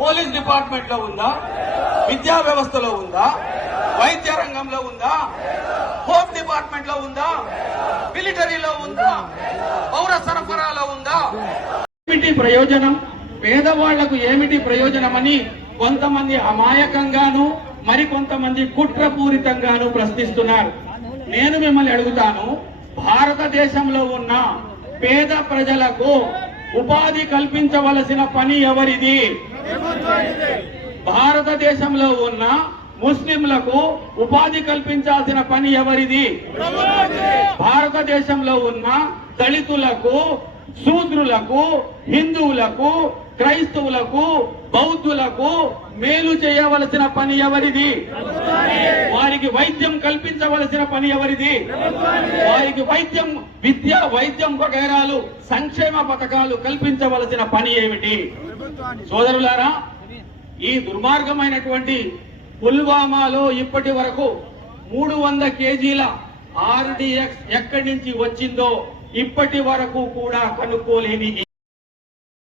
Police department లో ఉందా, విద్యా వ్యవస్థలో ఉందా, వైద్య రంగంలో ఉందా, హోమ్ డిపార్ట్మెంట్ లో ఉందా, మిలిటరీలో ఉందా, పౌర సరఫరాలో ఉందా? ఏమిటి ప్రయోజనం? పేదవాళ్లకు ఏమిటి ప్రయోజనమని కొంతమంది అమాయకంగాను మరికొంతమంది కుట్రపూరితంగాను ప్రశ్నిస్తున్నారు. నేను మిమ్మల్ని అడుగుతాను, భారతదేశంలో ఉన్న పేద ప్రజలకు ఉపాధి కల్పించవలసిన పని ఎవరిది? భారతదేశంలో ఉన్న ముస్లింలకు ఉపాధి కల్పించాల్సిన పని ఎవరిది? భారతదేశంలో ఉన్న దళితులకు, శూద్రులకు, హిందువులకు, క్రైస్తవులకు, బౌద్ధులకు మేలు చేయవలసిన పని ఎవరిది? వారికి వైద్యం కల్పించవలసిన పని ఎవరిది? వారికి వైద్యం, విద్య, వైద్యం వగైరాలు సంక్షేమ పథకాలు కల్పించవలసిన పని ఏమిటి? సోదరులారా, ఈ దుర్మార్గమైనటువంటి పుల్వామాలో ఇప్పటి వరకు 300 కేజీల RDX ఎక్కడి నుంచి వచ్చిందో ఇప్పటి వరకు కూడా కనుక్కోలేని